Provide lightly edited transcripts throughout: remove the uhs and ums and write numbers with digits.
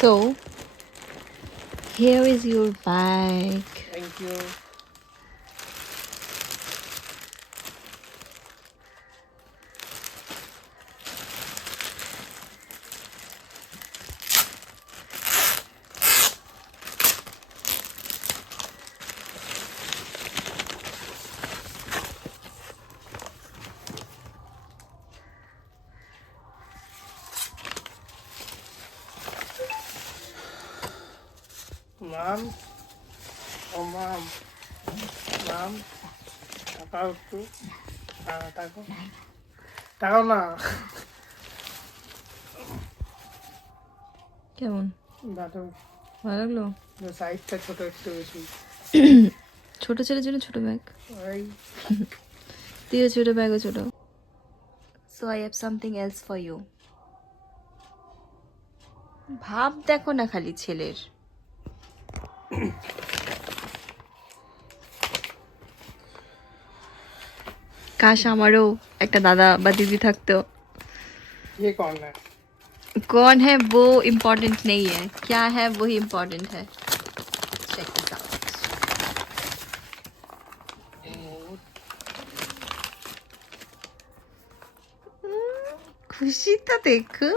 So here is your bag. Thank you. Mom, oh mom, তাকাও একটু, তাকাও না। কেমন দাদু ভালো লাগলো? সাইজটা ছোট একটু বেশি। ছোট ছেলের জন্য ছোট ব্যাগ, ওই তুইও ছোট ব্যাগও ছোট। So I have something else for you. ভাব দেখো না খালি ছেলের। কাশ আমারও একটা দাদা বা দিদি থাকতো। ये कौन है? कौन है वो इम्पोर्टेंट नहीं है, क्या है वही इम्पोर्टेंट है। Check this out. খুশিটা দেখো।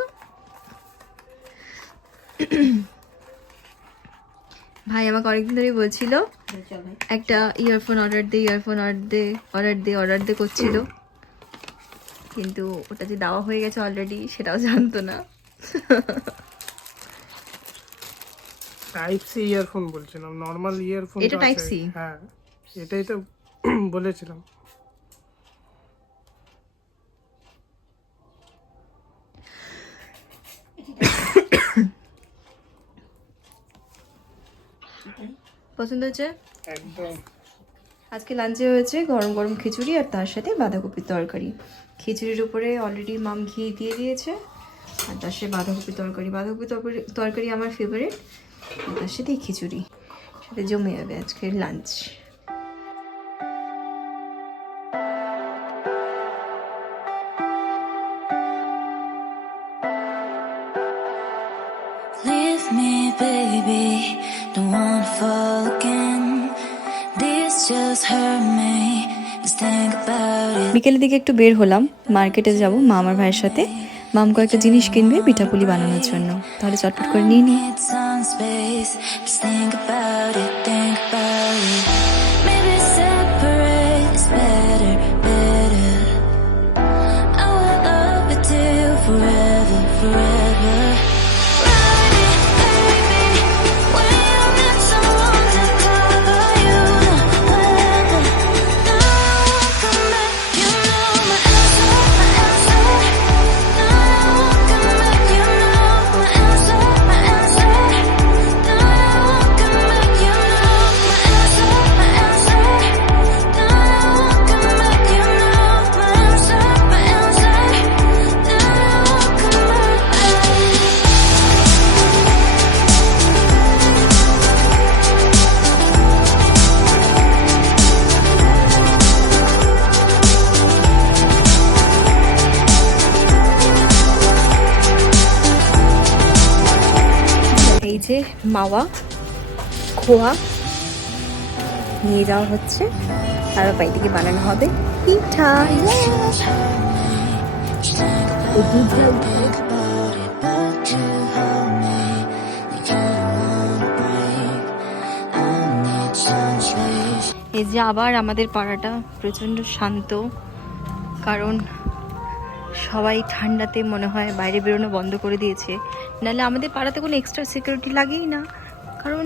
ভাই আমাকে অনেকদিন ধরেই বলছিল একটা ইয়ারফোন অর্ডার দে করছিল, কিন্তু ওটা যে দেওয়া হয়ে গেছে অলরেডি সেটাও জানতো না। টাইপ সি ইয়ারফোন বলছিলাম, নর্মাল ইয়ারফোন এটা টাইপ সি? হ্যাঁ এটাই তো বলেছিলাম। পছন্দ হয়েছে একদম। আজকে লাঞ্চে হয়েছে গরম গরম খিচুড়ি আর তার সাথে বাঁধাকপির তরকারি। খিচুড়ির উপরে অলরেডি মাম ঘি দিয়ে দিয়েছে, আর তার সাথে বাঁধাকপির তরকারি আমার ফেভারিট, আর তার সাথে খিচুড়ি, সাথে জমে যাবে আজকের lunch. Leave me, baby, don't wanna fall again. This just hurt me, just think about it. বিকেলের দিকে একটু বের হলাম, মার্কেটে যাব মামার ভাইয়ের সাথে। মাম কয়েকটা জিনিস কিনবে পিঠাপুলি বানানোর জন্য, তাহলে চটপট করে নিয়ে নিই। Need some space, just think about it, think about it. Maybe separate is better, better. I will love you till forever, forever. এই যে মাওয়া খোয়া নিয়ে যাওয়া হচ্ছে, আর বাড়ি থেকে বানানো হবে পিঠা। এই যে আবার আমাদের পাড়াটা প্রচণ্ড শান্ত, কারণ সবাই ঠান্ডাতে মনে হয় বাইরে বেরোনো বন্ধ করে দিয়েছে, নাহলে আমাদের পাড়াতে কোনো এক্সট্রা সিকিউরিটি লাগেই না, কারণ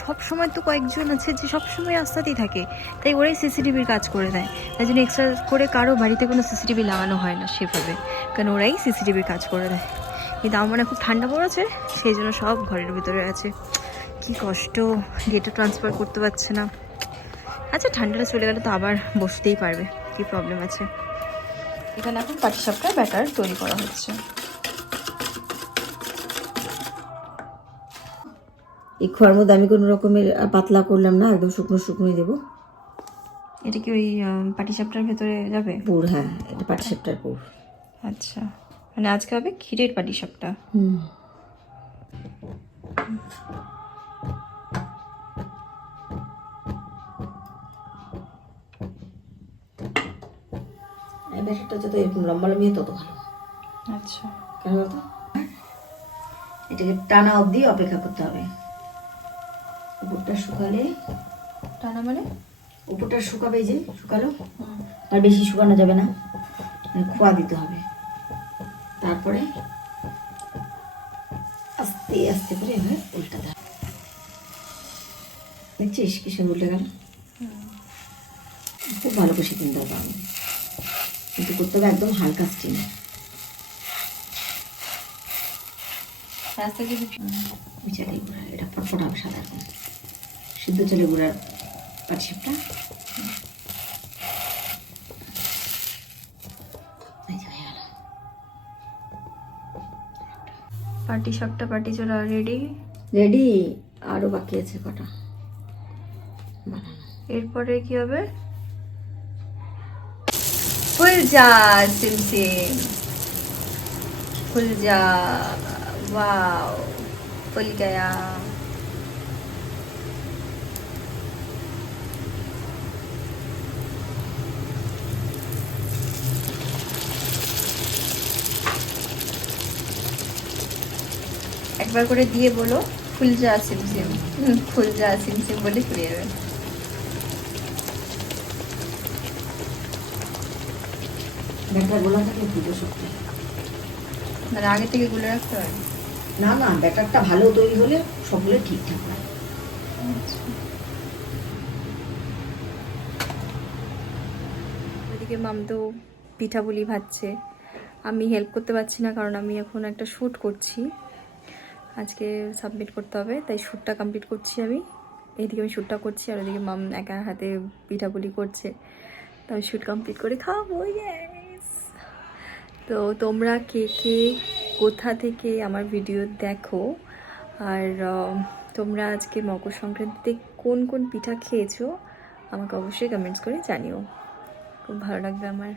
সব সময় তো কয়েকজন আছে যে সব সময় রাস্তাতেই থাকে, তাই ওরাই সিসিটিভির কাজ করে দেয়। তাই জন্য এক্সট্রা করে কারো বাড়িতে কোনো সিসিটিভি লাগানো হয় না সেভাবে, কারণ ওরাই সিসিটিভির কাজ করে দেয়। কিন্তু আমার মনে খুব ঠান্ডা পড়েছে, সেই জন্য সব ঘরের ভিতরে আছে। কি কষ্ট, গেটে ট্রান্সফার করতে পারছে না। আচ্ছা ঠান্ডাটা চলে গেলে তো আবার বসতেই পারবে, কি প্রবলেম আছে। এখানে এখন পাটিসাপটার ব্যাটার তৈরি করা হচ্ছে। এই খোয়ার মধ্যে আমি কোনো রকমের পাতলা করলাম না, একদম শুকনো শুকনোই দেবো। এটা কি ওই পাটিসাপটার ভেতরে যাবে? পুর, হ্যাঁ এটা পাটিসাপটার পুর। আচ্ছা, মানে আজকে হবে ক্ষীরের পাটিসাপটা। হুম। এই ব্যাটারটা যত এরকম লম্বা লম্বি হয় তত ভালো। আচ্ছা, কেন বলতো? এটাকে টানা অবধি অপেক্ষা করতে হবে। উপরটা শুকালে, টানা মানে? উপরটা শুকাবে, যে শুকালো, আর বেশি শুকানো যাবে না, খোয়া দিতে হবে। তারপরে আস্তে আস্তে করে এভাবে উল্টাতে হবে। দেখছিস কি সুন্দর উল্টে গেল? খুব ভালো করে শিখে নিতে হবে, কিন্তু করতে হবে একদম হালকা স্টিম। চালের গুঁড়া, এটা ফটফট হবে সাদা রকম, সিদ্ধ চালের গুঁড়ার পাটিসাপটা। পাটি সাপটা পাটি চোরা রেডি। রেডি, আরও বাকি আছে কটা বানানো। এরপরে কি হবে? ফুল যা সিমসিম, ফুল যা, ওয়াও, ফুল গয়া। একবার করে দিয়ে বলো ফুল যা সিমসিম। ফুল যা সিমসিম বলে ফুরিয়ে যাবে। ব্যাটার গোলা থাকলে পুজো শক্তি। মানে আগে থেকে গুলে রাখতে হয়? না না, ব্যাটারটা ভালো তৈরি হলে সবগুলো ঠিকঠাক হয়। ওইদিকে মাম তো পিঠাপুলি ভাজছে, আমি হেল্প করতে পারছি না কারণ আমি এখন একটা শ্যুট করছি, আজকে সাবমিট করতে হবে, তাই শ্যুটটা কমপ্লিট করছি আমি। এইদিকে আমি শ্যুটটা করছি আর ওইদিকে মাম একা হাতে পিঠাপুলি করছে, তো আমি শ্যুট কমপ্লিট করে খাবো। ইয়েস! তো তোমরা কে কে কোথা থেকে আমার ভিডিও দেখো, আর তোমরা আজকে মকর সংক্রান্তিতে কোন কোন পিঠা খেয়েছো আমাকে অবশ্যই কমেন্টস করে জানিও, খুব ভালো লাগবে আমার।